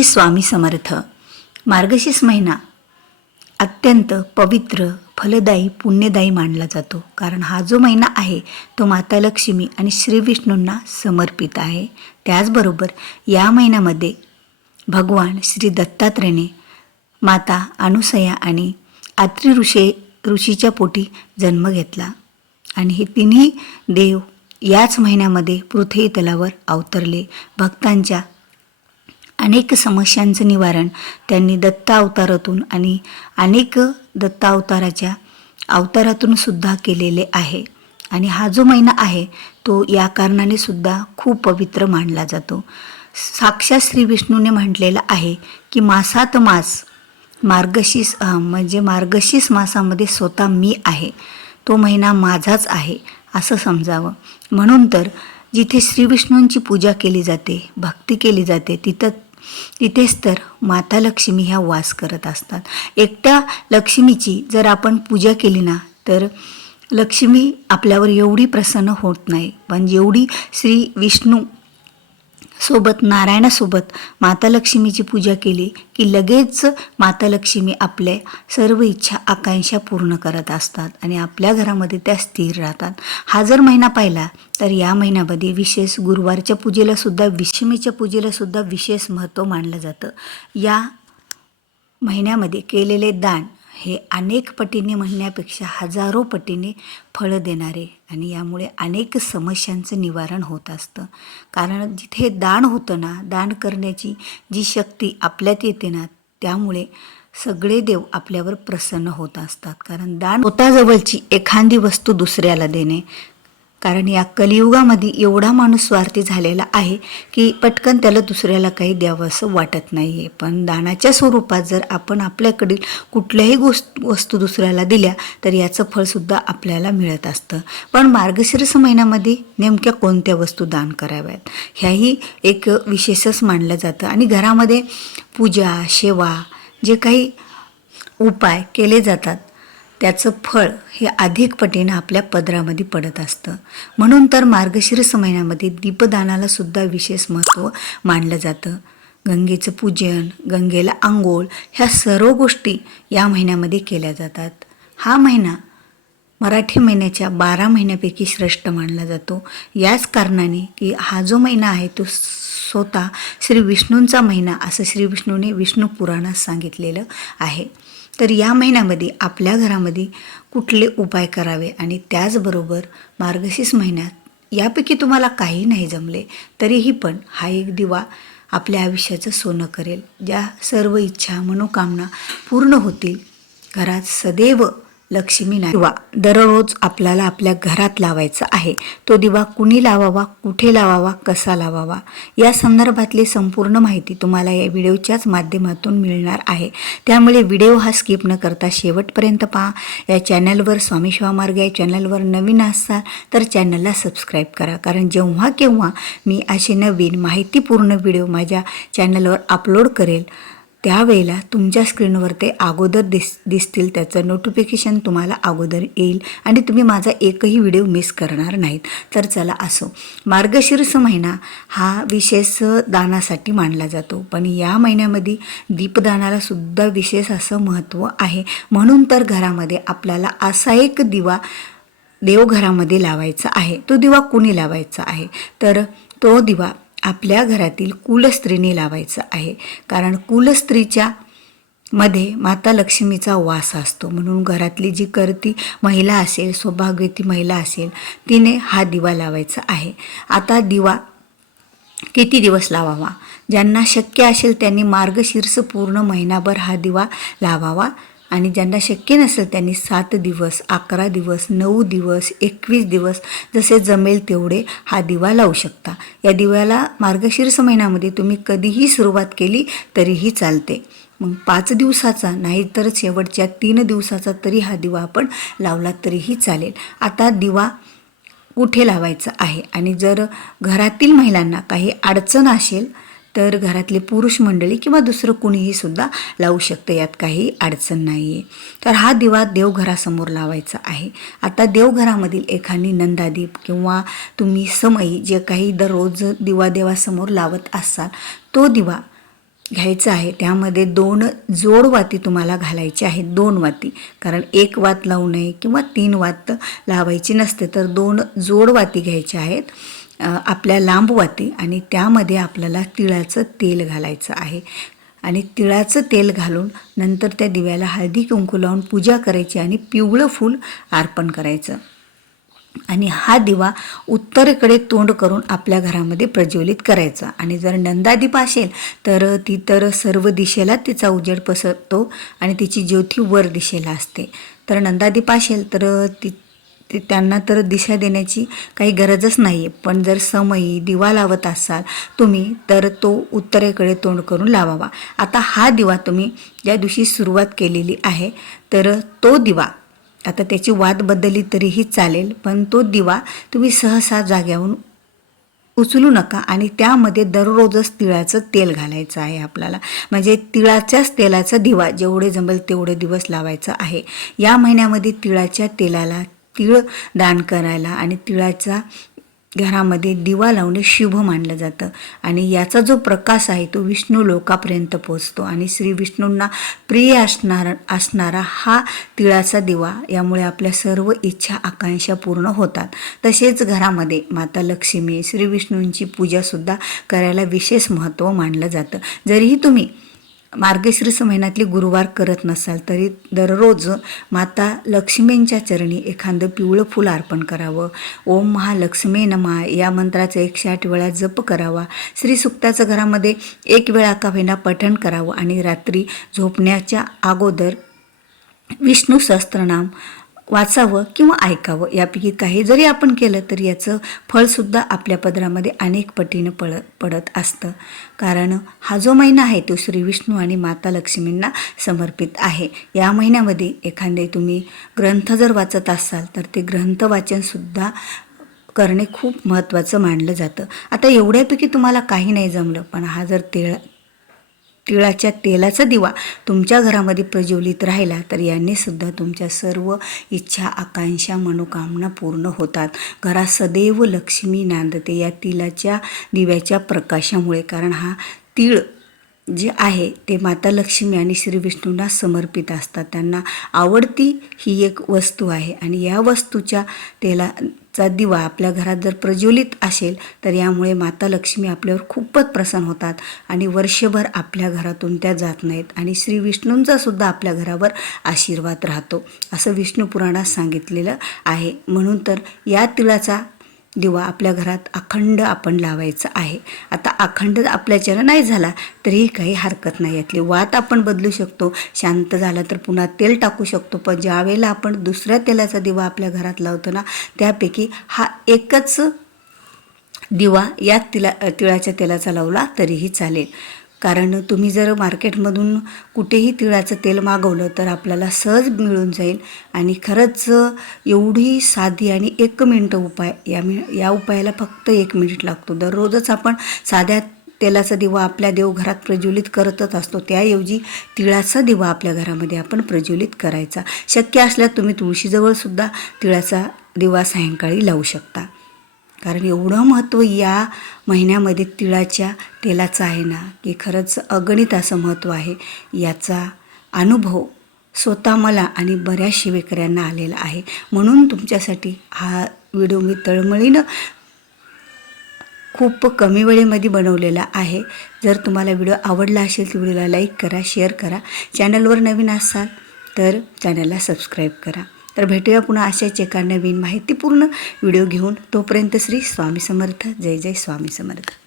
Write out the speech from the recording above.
श्री स्वामी समर्थ. मार्गशीर्ष महिना. अत्यंत पवित्र फलदायी पुण्यदायी मानला जातो. कारण हा जो महिना आहे तो माता लक्ष्मी आणि श्री विष्णूंना समर्पित आहे. त्याचबरोबर या महिन्यामध्ये भगवान श्री दत्तात्रेयने माता अनुसया आणि आत्री ऋषी ऋषीच्या पोटी जन्म घेतला. आणि हे तिन्ही देव याच महिन्यामध्ये पृथ्वी तलावर अवतरले. भक्तांच्या अनेक समस्यांचं निवारण त्यांनी दत्ता अवतारातून आणि अनेक दत्ता अवताराच्या अवतारातून सुद्धा केलेले आहे. आणि हा जो महिना आहे तो या कारणाने सुद्धा खूप पवित्र मानला जातो. साक्षात श्री विष्णूने म्हटलेलं आहे की मासात मास मार्गशीस म्हणजे मार्गशीस मासामध्ये स्वतः मी आहे. तो महिना माझाच आहे असं समजावं. म्हणून तर जिथे श्रीविष्णूंची पूजा केली जाते भक्ती केली जाते तिथं तिथेच तर माता लक्ष्मी ह्या वास करत असतात. एकट्या लक्ष्मीची जर आपण पूजा केली ना तर लक्ष्मी आपल्यावर एवढी प्रसन्न होत नाही. पण जेवढी श्री विष्णू सोबत नारायणासोबत माता लक्ष्मीची पूजा केली की लगेच माता लक्ष्मी आपल्या सर्व इच्छा आकांक्षा पूर्ण करत असतात आणि आपल्या घरामध्ये त्या स्थिर राहतात. हा जर महिना पाहिला तर या महिन्यामध्ये विशेष गुरुवारच्या पूजेला सुद्धा विषमीच्या पूजेला सुद्धा विशेष महत्त्व मानलं जातं. या महिन्यामध्ये केलेले दान हे अनेक पटीने म्हणण्यापेक्षा हजारो पटीने फळं देणारे आणि यामुळे अनेक समस्यांचं निवारण होत असतं. कारण जिथे दान होतं ना दान करण्याची जी शक्ती आपल्यात येते ना त्यामुळे सगळे देव आपल्यावर प्रसन्न होत असतात. कारण दान स्वतःजवळची एखादी वस्तू दुसऱ्याला देणे कारण या कलियुगामध्ये एवढा माणूस स्वार्थी झालेला आहे की पटकन त्याला दुसऱ्याला काही द्यावं असं वाटत नाही आहे पण दानाच्या स्वरूपात जर आपण आपल्याकडील कुठल्याही गोष्ट वस्तू दुसऱ्याला दिल्या तर याचं फळसुद्धा आपल्याला मिळत असतं. पण मार्गशीर्ष महिन्यामध्ये नेमक्या कोणत्या वस्तू दान कराव्यात? ह्याही एक विशेषच मानलं जातं. आणि घरामध्ये पूजा सेवा जे काही उपाय केले जातात त्याचं फळ हे अधिक पटीनं आपल्या पदरामध्ये पडत असतं. म्हणून तर मार्गशीर्ष महिन्यामध्ये दीपदानाला सुद्धा विशेष महत्त्व मानलं जातं. गंगेचं पूजन गंगेला आंघोळ ह्या सर्व गोष्टी या महिन्यामध्ये केल्या जातात. हा महिना मराठी महिन्याच्या बारा महिन्यापैकी श्रेष्ठ मानला जातो. याच कारणाने की हा जो महिना आहे तो स्वतः श्री विष्णूंचा महिना असं श्री विष्णूने विष्णू पुराणात सांगितलेलं आहे. तर या महिन्यामध्ये आपल्या घरामध्ये कुठले उपाय करावे आणि त्याचबरोबर मार्गशीर्ष महिन्यात यापैकी तुम्हाला काही नाही जमले तरीही पण हा एक दिवा आपल्या आयुष्याचं सोनं करेल. ज्या सर्व इच्छा मनोकामना पूर्ण होतील. घरात सदैव लक्ष्मी नाही. दिवा दररोज आपल्याला आपल्या घरात लावायचा आहे. तो दिवा कुणी लावावा कुठे लावावा कसा लावावा? या संदर्भातली संपूर्ण माहिती तुम्हाला या व्हिडिओच्याच माध्यमातून मिळणार आहे. त्यामुळे व्हिडिओ हा स्किप न करता शेवटपर्यंत पहा. या चॅनलवर स्वामी शिवामार्ग या चॅनलवर नवीन असाल तर चॅनलला सबस्क्राईब करा. कारण जेव्हा केव्हा मी असे नवीन माहितीपूर्ण व्हिडिओ माझ्या चॅनलवर अपलोड करेल त्यावेळेला तुमच्या स्क्रीनवर ते अगोदर दिस दिसतील त्याचं नोटिफिकेशन तुम्हाला अगोदर येईल आणि तुम्ही माझा एकही व्हिडिओ मिस करणार नाहीत. तर चला असो. मार्गशीर्ष महिना हा विशेष दानासाठी मानला जातो. पण या महिन्यामध्ये दीपदानाला सुद्धा विशेष असं महत्त्व आहे. म्हणून तर घरामध्ये आपल्याला असा एक दिवा देवघरामध्ये लावायचा आहे. तो दिवा कुणी लावायचा आहे? तर तो दिवा आपल्या घरातील कुलस्त्रीने लावायचं आहे. कारण कुलस्त्रीच्या मध्ये माता लक्ष्मीचा वास असतो. म्हणून घरातली जी करती महिला असेल सौभाग्यवती महिला असेल तिने हा दिवा लावायचा आहे. आता दिवा किती दिवस लावावा? ज्यांना शक्य असेल त्यांनी मार्गशीर्ष पूर्ण महिनाभर हा दिवा लावावा. आणि ज्यांना शक्य नसेल त्यांनी सात दिवस अकरा दिवस नऊ दिवस एकवीस दिवस जसे जमेल तेवढे हा दिवा लावू शकता. या दिव्याला मार्गशीर्ष महिन्यामध्ये तुम्ही कधीही सुरुवात केली तरीही चालते. मग पाच दिवसाचा नाही तर शेवटच्या तीन दिवसाचा तरी हा दिवा आपण लावला तरीही चालेल. आता दिवा कुठे लावायचा आहे? आणि जर घरातील महिलांना काही अडचण असेल तर घरातले पुरुष मंडळी किंवा दुसरं कुणीही सुद्धा लावू शकतं यात काही अडचण नाही आहे तर हा दिवा देवघरासमोर लावायचा आहे. आता देवघरामधील एखादी नंदादीप किंवा तुम्ही समयी जे काही दररोज दिवा देवासमोर लावत असाल तो दिवा घ्यायचं आहे. त्यामध्ये दोन जोड वाती तुम्हाला घालायची आहेत दोन वाती. कारण एक वात लावू नये किंवा तीन वात लावायची नसते तर दोन जोड वाती घ्यायच्या आहेत. आपल्या लांब वाती आणि त्यामध्ये आपल्याला तिळाचं तेल घालायचं आहे. आणि तिळाचं तेल घालून नंतर त्या दिव्याला हळदी कुंकू लावून पूजा करायची आणि पिवळं फूल अर्पण करायचं. आणि हा दिवा उत्तरेकडे तोंड करून आपल्या घरामध्ये प्रज्वलित करायचा. आणि जर नंदादीप असेल तर ती तर सर्व दिशेला तिचा उजेड पसरतो आणि तिची ज्योती वर दिशेला असते. तर नंदादीप असेल तर ती ते त्यांना तर दिशा देण्याची काही गरजच नाही आहे पण जर समयी दिवा लावत असाल तुम्ही तर तो उत्तरेकडे तोंड करून लावावा. आता हा दिवा तुम्ही ज्या दिवशी सुरुवात केलेली आहे तर तो दिवा आता त्याची वाद बदलली तरीही चालेल पण तो दिवा तुम्ही सहसा जाग्याहून उचलू नका आणि त्यामध्ये दररोजच तिळाचं तेल घालायचं आहे आपल्याला. म्हणजे तिळाच्याच तेलाचा दिवा जेवढे जमेल तेवढे दिवस लावायचा आहे. या महिन्यामध्ये तिळाच्या तेलाला तिळ दान करायला आणि तिळाचा घरामध्ये दिवा लावणे शुभ मानलं जातं. आणि याचा जो प्रकाश आहे तो विष्णू लोकापर्यंत पोचतो आणि श्री विष्णूंना प्रिय असणार असणारा हा तिळाचा दिवा यामुळे आपल्या सर्व इच्छा आकांक्षा पूर्ण होतात. तसेच घरामध्ये माता लक्ष्मी श्री विष्णूंची पूजासुद्धा करायला विशेष महत्त्व मानलं जातं. जरीही तुम्ही मार्गशीर्ष महिन्यातले गुरुवार करत नसाल तरी दररोज माता लक्ष्मींच्या चरणी एखादं पिवळं फुल अर्पण करावं. ओम महालक्ष्मी नमा. या मंत्राचा एकशे आठ वेळा जप करावा. श्री सुक्ताचं घरामध्ये एक वेळा का होईना पठण करावं. आणि रात्री झोपण्याच्या अगोदर विष्णू सहस्त्रनाम वाचावं किंवा ऐकावं यापैकी काही जरी आपण केलं तरी याचं फळसुद्धा आपल्या पदरामध्ये अनेक पटीनं पळ पडत असतं. कारण हा जो महिना आहे तो श्री विष्णू आणि माता लक्ष्मींना समर्पित आहे. या महिन्यामध्ये एखादे तुम्ही ग्रंथ जर वाचत असाल तर ते ग्रंथ वाचनसुद्धा करणे खूप महत्त्वाचं मानलं जातं. आता एवढ्यापैकी तुम्हाला काही नाही जमलं पण हा जर तेळ तिळाच्या तेलाचा दिवा तुमच्या घरामध्ये प्रज्वलित राहिला तर याने सुद्धा तुमच्या सर्व इच्छा आकांक्षा मनोकामना पूर्ण होतात. घरात सदैव लक्ष्मी नांदते. या तिलाच्या दिव्याच्या प्रकाशामुळे कारण हा तीळ जे आहे ते माता लक्ष्मी आणि श्री विष्णूंना समर्पित असतात. त्यांना आवडती ही एक वस्तू आहे. आणि या वस्तूच्या तेला चा दिवा आपल्या घरात जर प्रज्वलित असेल तर यामुळे माता लक्ष्मी आपल्यावर खूपच प्रसन्न होतात आणि वर्षभर आपल्या घरातून त्या जात नाहीत आणि श्री विष्णूंचा सुद्धा आपल्या घरावर आशीर्वाद राहतो असं विष्णू पुराणात सांगितलेलं आहे. म्हणून तर या तिळाचा दिवा आपल्या घरात अखंड आपण लावायचा आहे. आता अखंड आपल्याच्यानं नाही झाला तरीही काही हरकत नाही. यातली वात आपण बदलू शकतो. शांत झाला तर पुन्हा तेल टाकू शकतो. पण ज्यावेळेला आपण दुसऱ्या तेलाचा दिवा आपल्या घरात लावतो ना त्यापैकी हा एकच दिवा या तिला तिळाच्या तेलाचा लावला तरीही चालेल. कारण तुम्ही जर मार्केटमधून कुठेही तिळाचं तेल मागवलं तर आपल्याला सहज मिळून जाईल. आणि खरंच एवढी साधी आणि एक मिनटं उपाय या मि या उपायाला फक्त एक मिनिट लागतो. दररोजच आपण साध्या तेलाचा दिवा आपल्या देवघरात प्रज्वलित करतच असतो. त्याऐवजी तिळाचा दिवा आपल्या घरामध्ये आपण प्रज्वलित करायचा. शक्य असल्यास तुम्ही तुळशीजवळसुद्धा तिळाचा दिवा सायंकाळी लावू शकता. कारण एवढं महत्त्व या महिन्यामध्ये तिळाच्या तेलाचं आहे ना की खरंच अगणित असं महत्त्व आहे. याचा अनुभव स्वतः मला आणि बऱ्याच शिवेकऱ्यांना आलेला आहे. म्हणून तुमच्यासाठी हा व्हिडिओ मी तळमळीनं खूप कमी वेळेमध्ये बनवलेला आहे. जर तुम्हाला व्हिडिओ आवडला असेल तर व्हिडिओला लाईक करा शेअर करा. चॅनलवर नवीन असाल तर चॅनलला सबस्क्राईब करा. तर भेटूया पुन्हा अशाच एका नवीन माहितीपूर्ण व्हिडिओ घेऊन. तोपर्यंत श्री स्वामी समर्थ. जय जय स्वामी समर्थ.